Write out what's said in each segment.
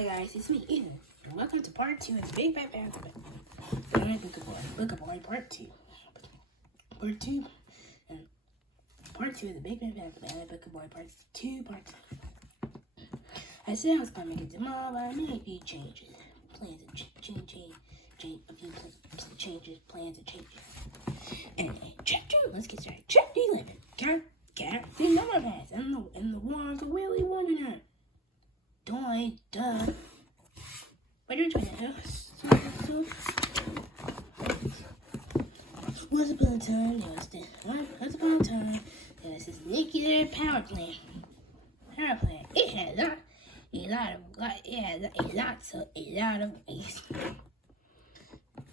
Hi guys, it's me, Ethan, and welcome to part 2 of the Big Fat Band Booger Boy part 2. Part 2, and part 2 of the Big Fat Band Booger Boy part 2, part 2. I said I was going to make it tomorrow, but I made a few changes. Plans to plans to change. Anyway, chapter, let's get started. Chapter 11, Captain Underpants, and the ones really wanting her. Duh. What are you trying to do? Once upon a time, there was this nuclear power plant. It had a lot of waste.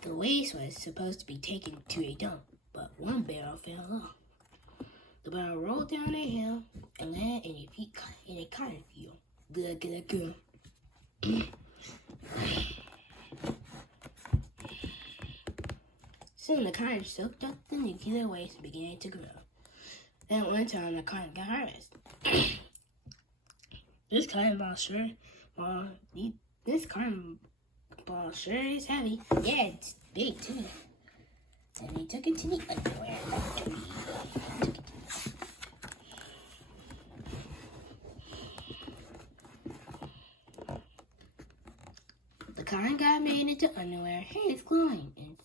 The waste was supposed to be taken to a dump, but one barrel fell off. The barrel rolled down a hill and landed in a cotton field. Good. Soon the cotton soaked up the nuclear waste and began to grow. Then one time the cotton got harvested. This cotton ball sure is heavy. Yeah, it's big too. And they took it to the underwear factory. The cotton got made into underwear. Hey, it's glowing. And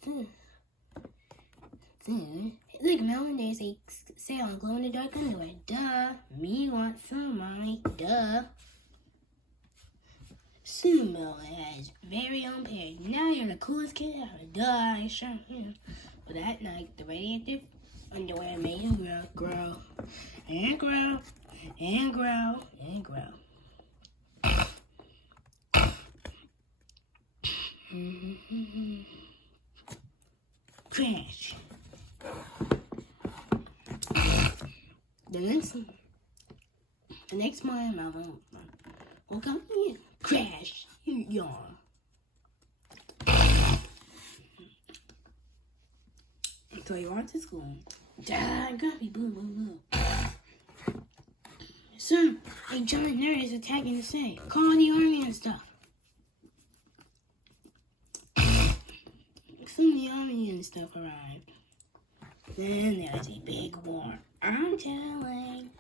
soon, look, Melvin, there's a sale on glow-in-the-dark underwear. Duh. Me want some, mommy. Duh. Soon, Melvin had his very own pair. Now you're the coolest kid ever. Duh, I sure am. But that night, the radioactive underwear made him grow. Crash. The next morning, Melvin woke up and crash. Yawn. So he walked to school. Dad, grumpy, boo. Sir, a giant nerd is attacking the city. Call the army and stuff. Soon the army and stuff arrived. Then there was a big war. I'm telling.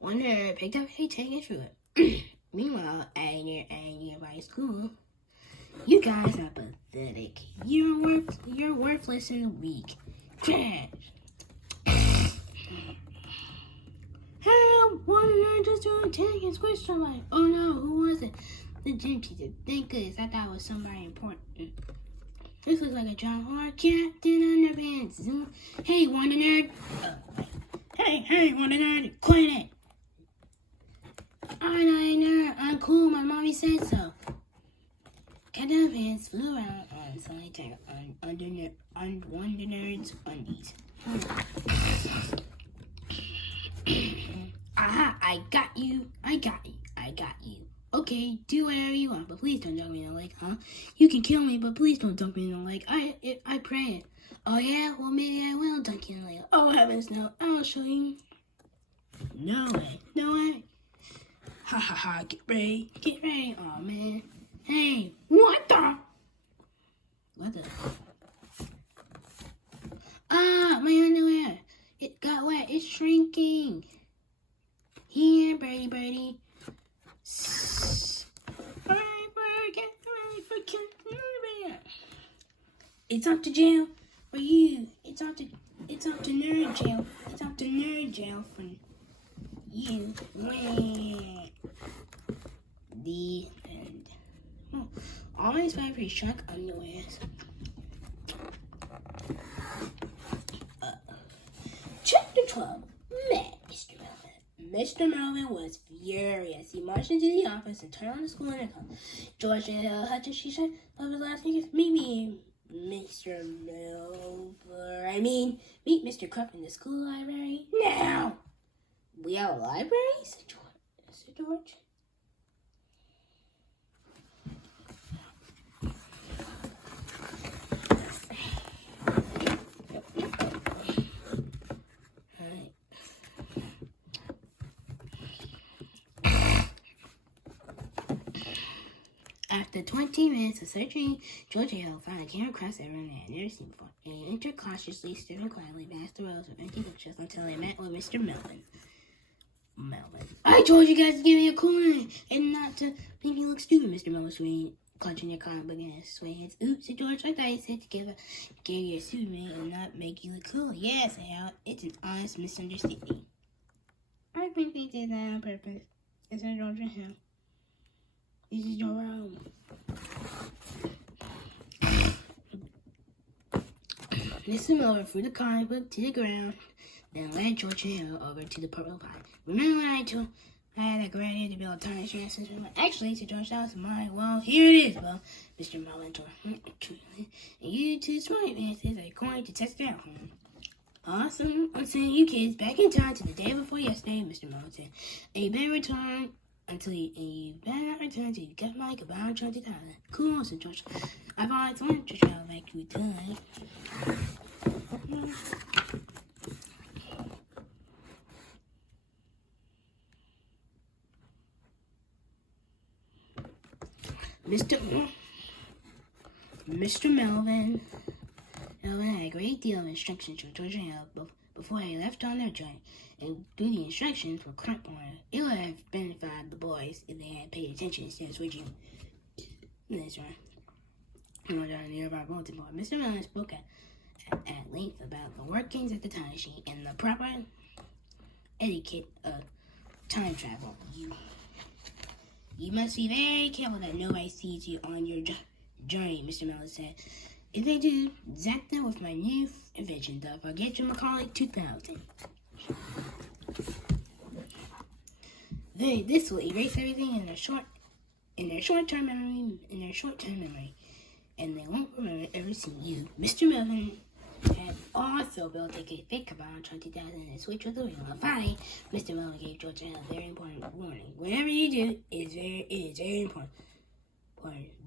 One nerd picked up a tank and threw it. Meanwhile, at a nearby school, you guys are pathetic. You're worthless and weak. Crash. Help! One nerd just threw a tank and squished somebody. Oh no, who was it? The gym teacher. Thank goodness, I thought it was somebody important. This looks like a John Horror Captain Underpants. Hey, Wonder Nerd. Hey, Wonder Nerd. Quit it. I'm not a nerd. I'm cool. My mommy said so. Captain Underpants flew around on Sunny Tank on Wonder Nerd's undies. Aha, I got you. Okay, do whatever you want, but please don't dunk me in the leg, huh? You can kill me, but please don't dunk me in the leg. I pray it. Oh yeah? Well, maybe I will dunk you in the leg. Oh heavens, no. I'll show you. No way. Ha, get ready. Oh man. Hey, what the? Ah, my underwear. It got wet. It's shrinking. Here, birdie. It's off to jail for you. It's off to nerd jail. It's off to nerd jail for you. The end. Always buy free shark underwears. Chapter 12. Mr. Melvin. Mr. Melvin was furious. He marched into the office and turned on the school intercom. George Hutchins, she said, "What was last week? Meet me, Mr. Melvin. Meet Mr. Crook in the school library now." "We have a library?" said George. After 20 minutes of searching, Georgia Hill found a camera across the room they had never seen before. They entered cautiously, stepping quietly past the rows of empty bookshelves until they met with Mr. Melvin. I told you guys to give me a coin and not to make me look stupid, Mr. Melvin swinging, clutching your comic book in his swing hands. Oops, said George. I thought you said to give you a Superman and not make you look cool. Yes, Al. It's an honest misunderstanding. I think they did that on purpose. It's a Georgia Hill. This is your room. Mr. Miller threw the comic book to the ground, then led Georgia Hill over to the purple pie. Remember when I had a great idea to build a tiny train system? Actually, to George, that was mine. Well, here it is, Well, Mr. Miller told him. And you two smart man says are going to test it out. Awesome. I'm sending you kids back in time to the day before yesterday, Mr. Miller said. And you better return until you better not return until you get my goodbye on 20,000. Cool, said George. I've always wanted to travel back to time. Mr. Melvin had a great deal of instructions from Georgia Hill before they left on their journey, and through the instructions were crap on it. It would have benefited the boys if they had paid attention instead of switching. That's right. On the nearby bulletin board, Mr. Melvin spoke at length about the workings of the time machine and the proper etiquette of time travel. You must be very careful that nobody sees you on your journey, Mr. Melvin said. If they do, zap them with my new invention, the Forget Your Macaulay 2000. This will erase everything in their short-term memory, and they won't remember ever seeing you. Mr. Melvin had also built a fake cabal on 20,000 and switch with the wheel. Finally, Mr. Melvin gave Georgia a very important warning. Whatever you do, it is very important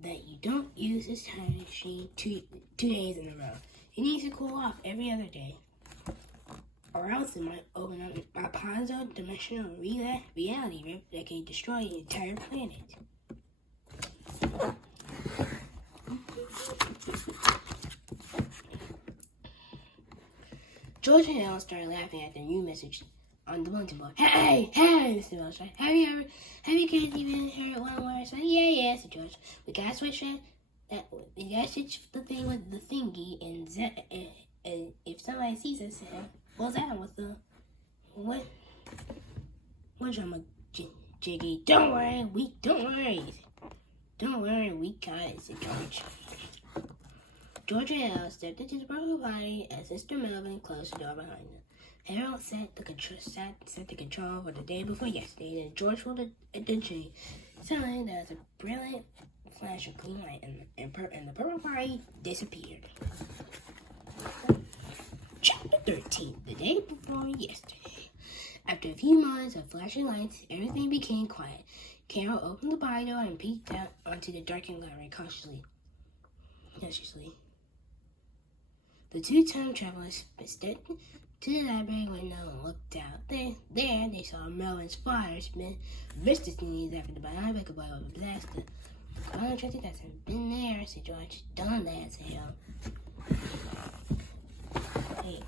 that you don't use this time machine two days in a row. It needs to cool off every other day, or else it might open up a positive dimensional reality rip that can destroy the entire planet. George and Ellen started laughing at their new message on the bulletin board. Hey, Mr. Welch, have you kids even heard one word? So, yeah, said George. We gotta switch the thing with the thingy, and if somebody sees us, what's that? What drama, Jiggy? Don't worry, we got it, said George. George and Al stepped into the purple party as Mr. Melvin closed the door behind them. Harold set the control for the day before yesterday, then George pulled the chain. Suddenly, there was a brilliant flash of green light, and the purple party disappeared. Chapter 13, the day before yesterday. After a few moments of flashing lights, everything became quiet. Carol opened the bar door and peeked out onto the darkened library cautiously. The two time travelers stepped to the library window and looked out. There they saw Melvin's father spin Mr. Sneeze after the bionic boy with a blaster. The bionic trusted that had been there, said George. Done that, said Hal. Hey.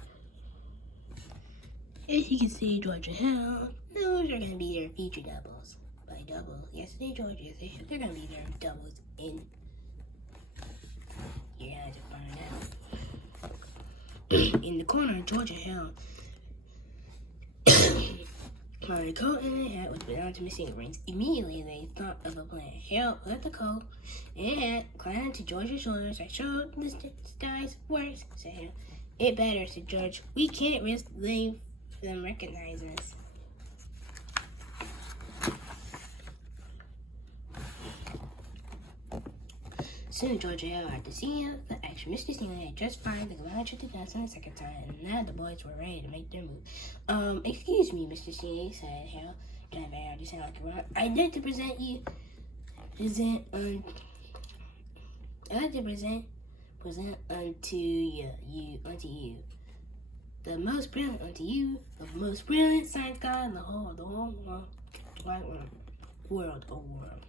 As you can see, George and Hal, those are going to be their future doubles. By double, yesterday, George, yesterday, they're going to be their doubles in. You're going to have to find out. In the corner, Georgia Hill found a coat and a hat with belonged missing rings. Immediately, they thought of a plan. Harold put the coat and hat, climbed to George's shoulders. I showed the disguise works, said Harold. It better, said George. We can't risk letting them recognize us. Soon, Georgia Hill had to see the action. Mr. Snealy had just fired the garage at the dance on the second time, and now the boys were ready to make their move. Excuse me, Mr. Snealy, said Harold, trying to make out you sound like a robot. I'd like to present unto you the most brilliant science guy in the whole wide world.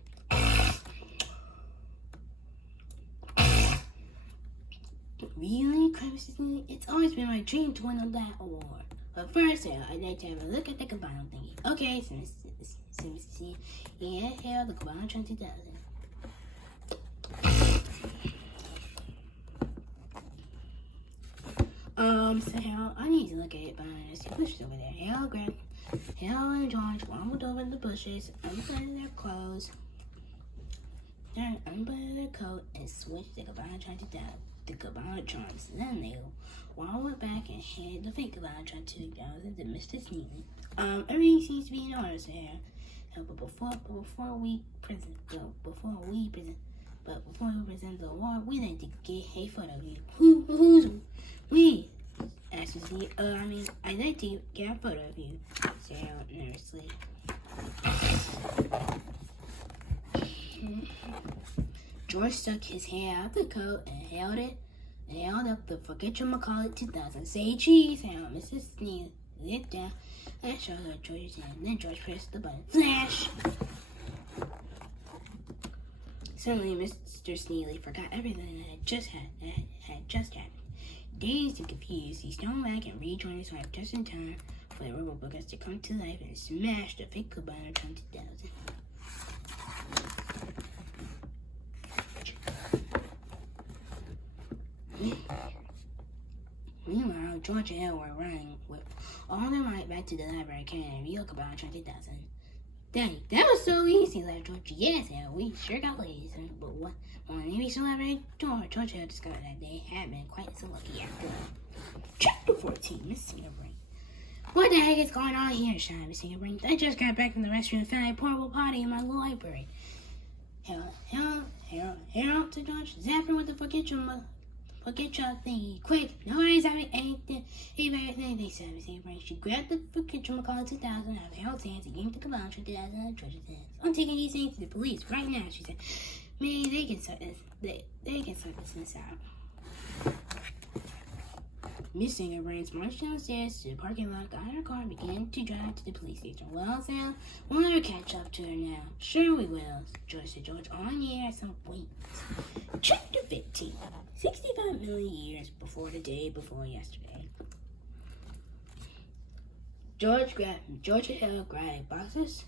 Really, Christmas Sneely? It's always been my dream to win that award. But first, I'd like to have a look at the cabana thingy. Okay, so yeah, here the cabana 20,000. So Harold, I need to look at it behind us. He pushes over there. Harold and George wobbled over the bushes, unbuttoned their clothes, unbuttoned their coat, and switched the cabana 20,000. The cabana trunks. Then they wobbled back and handed the fake cabana 20,000 to Mr. Sneely. Everything seems to be in order, so Harold. But before we present the award, we like to get a photo of you. Who's we? Asked Steve. I'd like to get a photo of you, said Harold nervously. George stuck his hand out the coat and held up the forgetchamacallit 2000. Say cheese, Harold. Mrs. Sneely lit down and showed her George's hand. Then George pressed the button. Flash! Suddenly, Mr. Sneely forgot everything that had just happened. Dazed and confused, he stumbled back and rejoined his wife just in time for the rubber boogers to come to life and smash the fake cabana 20,000. Meanwhile, George and Elle were running with all their might back to the library carrying a real cabana 20,000. Daddy, that was so easy, laughed George. Yes, Elle, we sure got ladies. But when they reached the library door, George had discovered that they had been quite so lucky after all. Chapter 14, Missing a Ring. What the heck is going on here, shined Missing a Ring? I just got back from the restroom and found a portable potty in my library. Harold, said George, zapping with the forget your thingy. Quick, nobody's having anything. They said, Missing a Ring. She grabbed the forget your 2000 out of Harold's hands and gave the cabana 20,000 out of George's hands. I'm taking these things to the police right now, she said. Maybe they can sort this out. Missing a Ring marched downstairs to the parking lot, got in her car, and began to drive to the police station. Well, Sam, we'll never catch up to her now. Sure we will, George said. George, on the air, some point. Chapter 15. 65 million years before the day before yesterday. George and Harold grabbed boxes,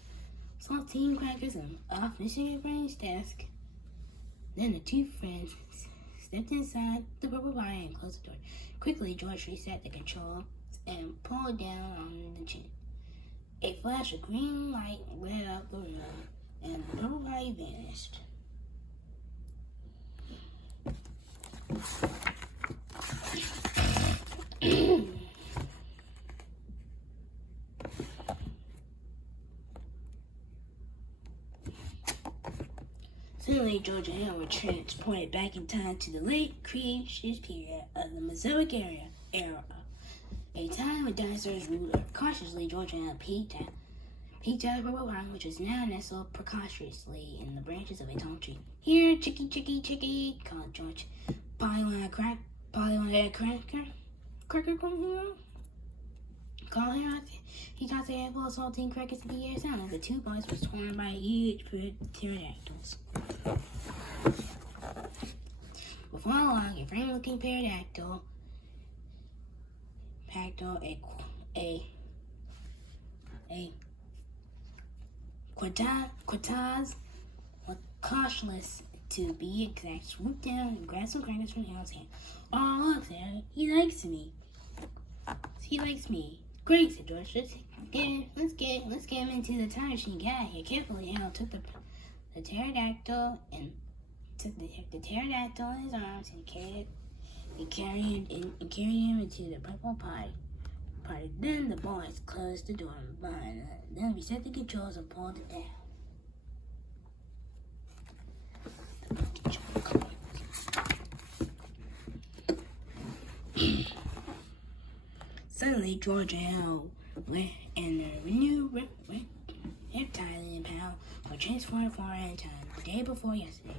saltine crackers, and off Missing a Ring's desk. Then the two friends stepped inside the rubber potty and closed the door. Quickly, George reset the control and pulled down on the chin. A flash of green light lit up the room, and the rubber potty vanished. Suddenly, George and Hale were transported back in time to the late Cretaceous period of the Mesozoic era, a time when dinosaurs ruled Earth. Cautiously, George and Hale peeked out of the rubber pond, which was now nestled precariously in the branches of a tall tree. Here, chickie, called George. Polly cracker, come here. Call him out. He tossed a handful of saltine crackers in the air. Sounded the two boys were torn by huge pterodactyls. Before long, a friendly-looking pterodactyl, Quataz, cautious to be exact, swooped down and grabbed some crackers from Harold's hand. Oh, look, Sarah, he likes me. Great, said George. Let's get him into the time machine. Get out of here carefully. Harold took the pterodactyl in his arms and carried him into the purple potty. Then the boys closed the door behind them. Then reset the controls and pulled it down. Suddenly, George and Hal and the renewed reptilian pal were transported forward in time. The day before yesterday,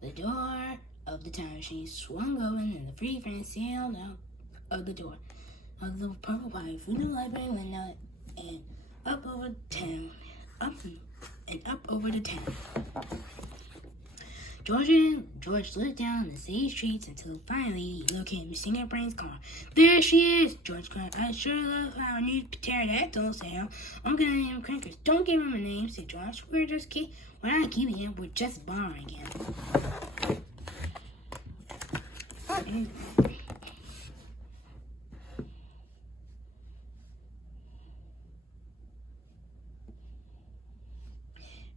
the door of the time machine swung open and the three friends sailed out of the door of the purple pie through the library window and up over the town. George looked down the city streets until finally he located Miss Fingerbrain's car. There she is! George cried. I sure love our new pterodactyl, said Hal. I'm gonna name him Crackers. Don't give him a name, said George. We're not keeping him, we're just borrowing him.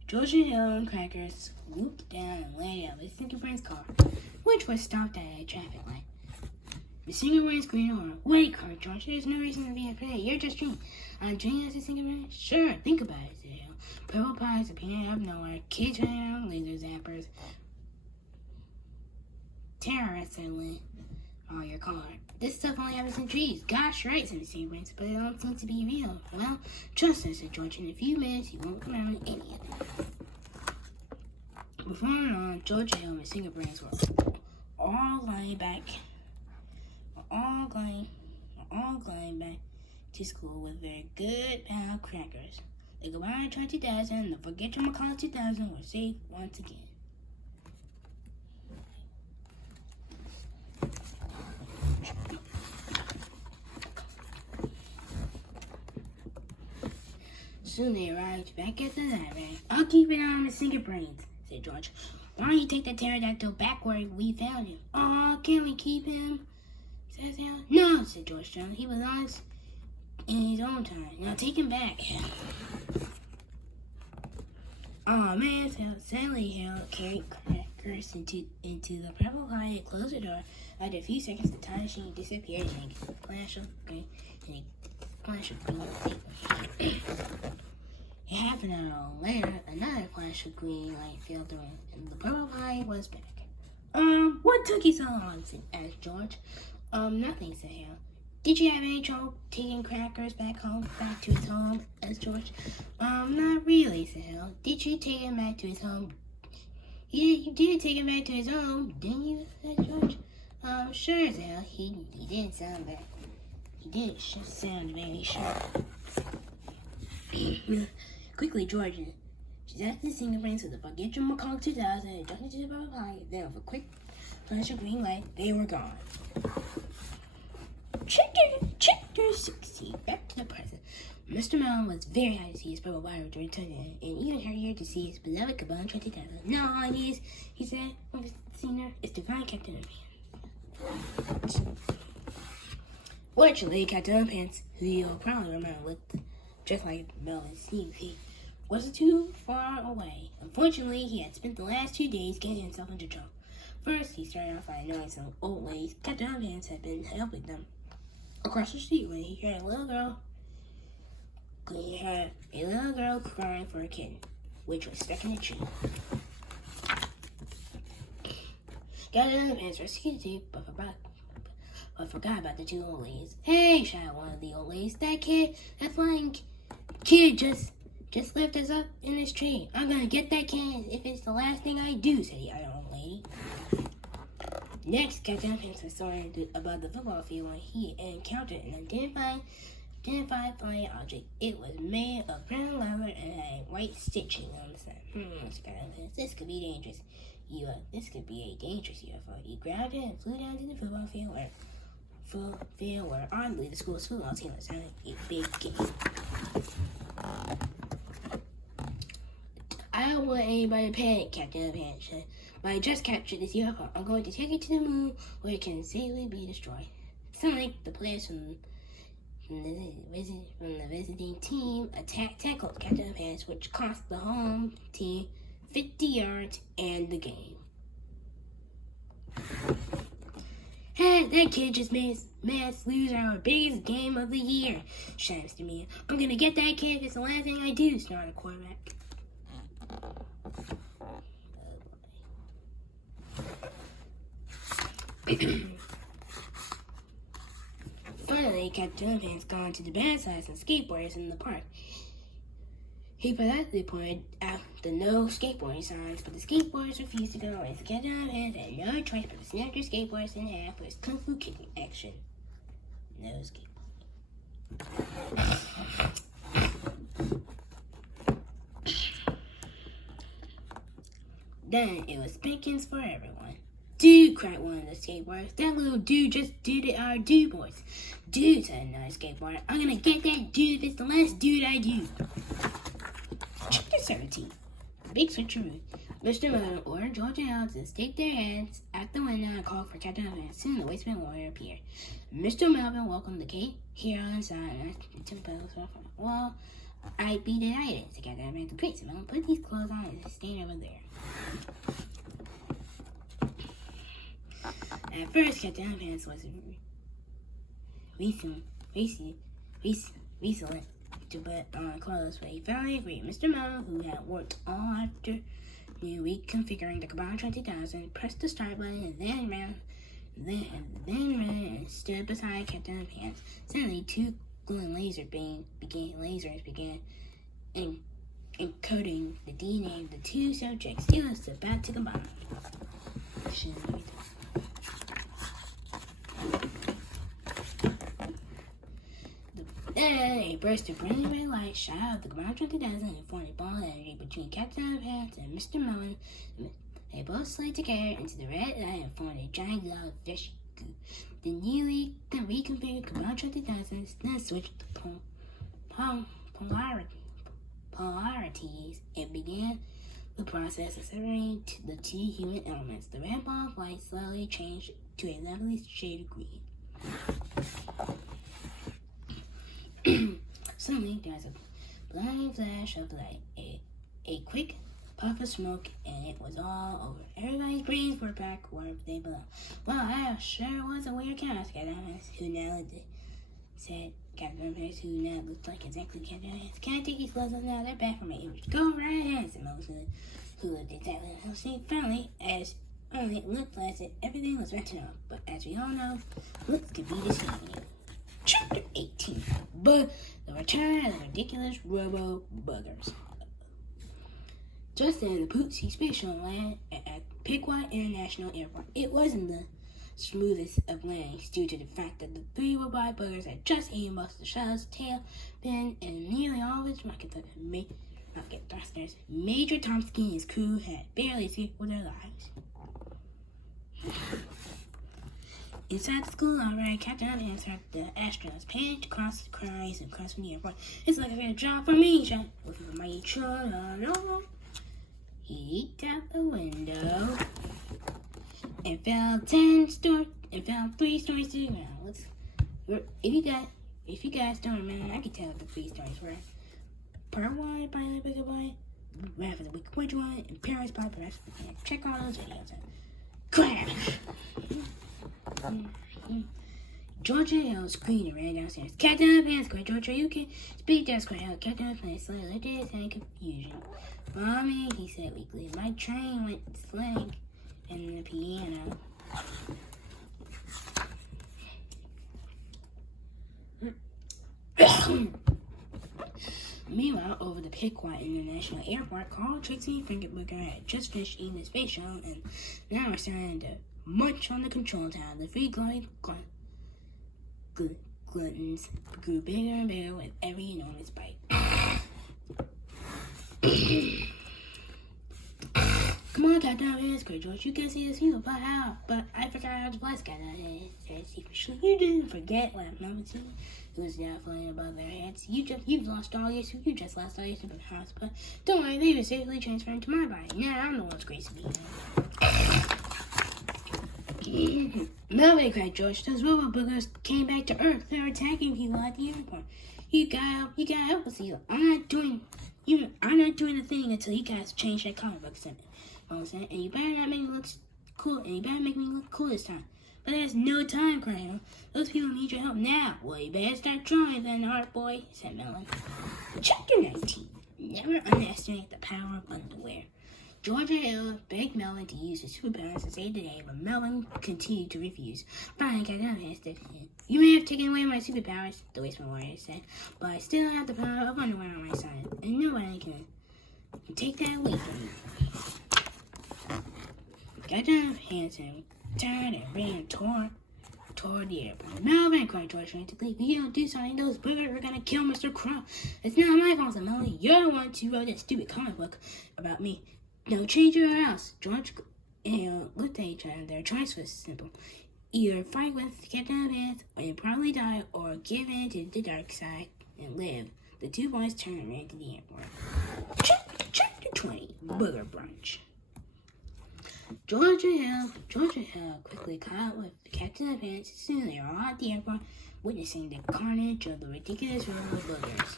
George and Hal and Crackers swooped down and landed on Miss Fingerbrain's car, which was stopped at a traffic light. Miss Fingerbrain screamed at her. Wait, cried George. There's no reason to be afraid. You're just dreaming. I'm dreaming, said Fingerbrain. Sure, think about it, said Hal. Purple pies appearing out of nowhere. Kids running around, laser zappers. Terrorists settling on your car. This stuff only happens in trees. Gosh, right, said Miss Fingerbrain, but it don't seem to be real. Well, trust us, said George. In a few minutes, you won't remember any of it. Before long, George and Hal and Miss Fingerbrains were all going back to school with their good pal Crackers. The goodbye try 2000 and the forget your McCall 2000 were safe once again. Soon they arrived back at the library. I'll keep an eye on Miss Fingerbrains, said George. Why don't you take the pterodactyl back where we found him? Oh, can't we keep him? Says Hal. No, said George John. He belongs in his own time. Now take him back. Oh man, sadly Hal carried Crackers into the purple pie and closed the door. After a few seconds, the time machine disappeared and a flash of green It happened an hour later, another flash of green light filled the room, and the purple pie was back. What took you so long? Asked George. Nothing, said Hal. Did you have any trouble taking Crackers back to his home? Asked George. Not really, said Hal. Did you take him back to his home? You did take him back to his home, didn't you? Said George. Sure, said Hal. He didn't sound bad. He didn't sound very sure. Quickly, George asked the Fingerbrains with the forget your McCall 2000 and jumped into the purple pie. Then, with a quick flash of green light, they were gone. Chapter 60. Back to the present. Mr. Mellon was very happy to see his purple pie return, and even happier to see his beloved Cabana 20,000. Now all he is, he said, when seen her, is to find Captain Underpants. Fortunately, Captain Underpants, who you'll probably remember with just like Mellon's CP, wasn't too far away. Unfortunately, he had spent the last 2 days getting himself into trouble. First, he started off by annoying some old ladies. Captain Underpants had been helping them across the street when he heard a little girl crying for a kitten, which was stuck in a tree. Captain Underpants rescued the two, but forgot about the two old ladies. Hey, shouted one of the old ladies. That flying kid just left us up in this tree. I'm gonna get that kid if it's the last thing I do, said the other old lady. Next, Captain Underpants was sorry about the football field when he encountered an identified flying object. It was made of brown leather and had white stitching on the side. This could be dangerous. This could be a dangerous UFO. He grabbed it and flew down to the football field where oddly the school's football team was having a big game. I don't want anybody to panic, Captain Underpants said. But I just captured this UFO. I'm going to take it to the moon where it can safely be destroyed. Suddenly, the players from the visiting team tackled Captain Underpants, which cost the home team 50 yards and the game. Hey, that kid just made us lose our biggest game of the year, shouted Mr. Mia. I'm gonna get that kid if it's the last thing I do, snorted the quarterback. Finally, Captain Underpants gone to the bad sides and skateboarders in the park. He politely pointed out the no skateboarding signs, but the skateboarders refused to go away. So Captain Underpants had no choice but to snap their skateboards in half for his kung fu kicking action. No skateboarding. Then it was spankings for everyone. Dude, cried one of the skateboarders. That little dude just did it our dude boys. Dude, said another skateboarder. I'm gonna get that dude if it's the last dude I do. Chapter 17. Big switcheroo. Mr. Moon ordered George and Alex to stick their heads out the window and called for Captain Underpants. Soon the wasteman warrior appeared. Mr. Melvin welcomed the Kate hero inside and asked him to pose. Well, I be delighted to Captain Underpants. Great, so Melvin put these clothes on and stand over there. At first, Captain Underpants was resolute to put on clothes, but he finally agreed. Mr. Melvin, who had worked all afternoon reconfiguring the Cabana 20,000, pressed the start button and then ran and stood beside Captain Underpants. Suddenly, two glowing lasers began encoding the DNA of the two subjects. He was about to combine. Then a burst of brilliant red light shot out of the Cabana 20,000 and formed a ball of energy between Captain Underpants and Mr. Melvin. They both slid together into the red light and formed a giant glob of fish goo. The newly reconfigured Cabana 20,000 then switched to polarities and began the process of separating the two human elements. The red ball of light slowly changed to a lovely shade of green. Suddenly, there was a blinding flash of light, a quick puff of smoke, and it was all over. Everybody's brains were back where they belonged. Well, that sure was a weird chaos, Captain Underpants, who now looked like exactly Captain Underpants. Can I take these clothes off now? They're bad for my image. Go right ahead, said Melvin, who looked exactly like him. Finally, as only it looked like everything was written up, but as we all know, looks could be deceiving. Chapter 18. But the return of the ridiculous robo-buggers. Just then, the Pootsie spaceship landed at Piquet International Airport. It wasn't the smoothest of landings due to the fact that the three robot buggers had just eaten most of the shuttle's tail fin and nearly all of its rocket thrusters. Major Tomsky and his crew had barely escaped with their lives. Inside the school library, Captain Underpants heard the astronauts panicked across the cries and across from the airport. It's like a job for me, shot with a mighty channel. He leaped out the window and fell 3 stories to the ground. If you guys don't remember, I can tell what the 3 stories were. Part 1, Bionic Booger Boy, Wrath of the Wicked Witch One, and Paris by Press. Check all those videos out. Crash! Georgia Hill screamed and ran downstairs. Captain Underpants, cried George, are you okay? Speak, just cried out. Captain Underpants slowly lifted his head in confusion. Mommy, he said weakly, my train went slang in the piano. Meanwhile, over the Piquet International Airport, Carl, Trixie, and Fingerbooger had just finished eating his space shuttle and now were starting to munch on the control tower. The three glowing gluttons grew bigger and bigger with every enormous bite. Come on, Captain Underpants, cried George. You can see this view, but how? But I forgot how to fly, Captain Underpants said secretly. You didn't forget, laughed Melvin, who was now flying above their heads. You just lost all your superpowers, but don't worry, they were safely transferred to my body. Now I'm the world's greatest being. Melvin, cried George. Those robot boogers came back to Earth. They were attacking people at the airport. You gotta help us, Eel. I'm not doing a thing until you guys change that comic book sentence. And you better not make me look cool. And you better make me look cool this time. But there's no time, cried Hal. Those people need your help now. Well, you better start trying then, Art Boy, said Melvin. Chapter 19. Never underestimate the power of underwear. Georgia Hill begged Melvin to use his superpowers to save the day, but Melvin continued to refuse. Finally, Captain Underpants stepped in. You may have taken away my superpowers, the Wasteman Warrior said, but I still have the power of underwear on my side, and nobody can take that away from me. Captain Underpants turned and ran toward the airport. Melvin, cried George frantically, if you don't do something, those boogers are gonna kill Mr. Crow. It's not my fault, said Melvin. You're the one who wrote that stupid comic book about me. No change or else. George and looked at each other. Their choice was simple. Either fight with Captain Underpants, or you probably die, or give in to the dark side and live. The two boys turned and ran to the airport. Chapter 20, Booger Brunch. Georgia Hill quickly caught up with Captain Underpants. Soon they were all at the airport, witnessing the carnage of the ridiculous river of boogers.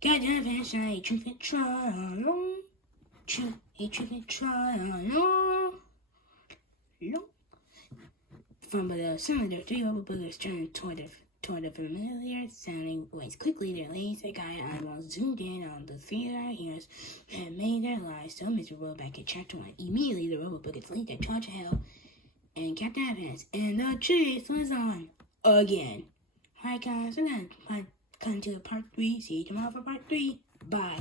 Captain Underpants shot a trumpet trial. A trumpet trial. From the cylinder, three rubber boogers turned toward the familiar sounding voice. Quickly, their laser guy eyeballs zoomed in on the three of our heroes who had made their lives so miserable back in Chapter 1. Immediately, the rubber boogers leaped at Georgia Hill and Captain Underpants, and the chase was on again. Alright, guys, we're gonna come to part 3. See you tomorrow for part 3. Bye.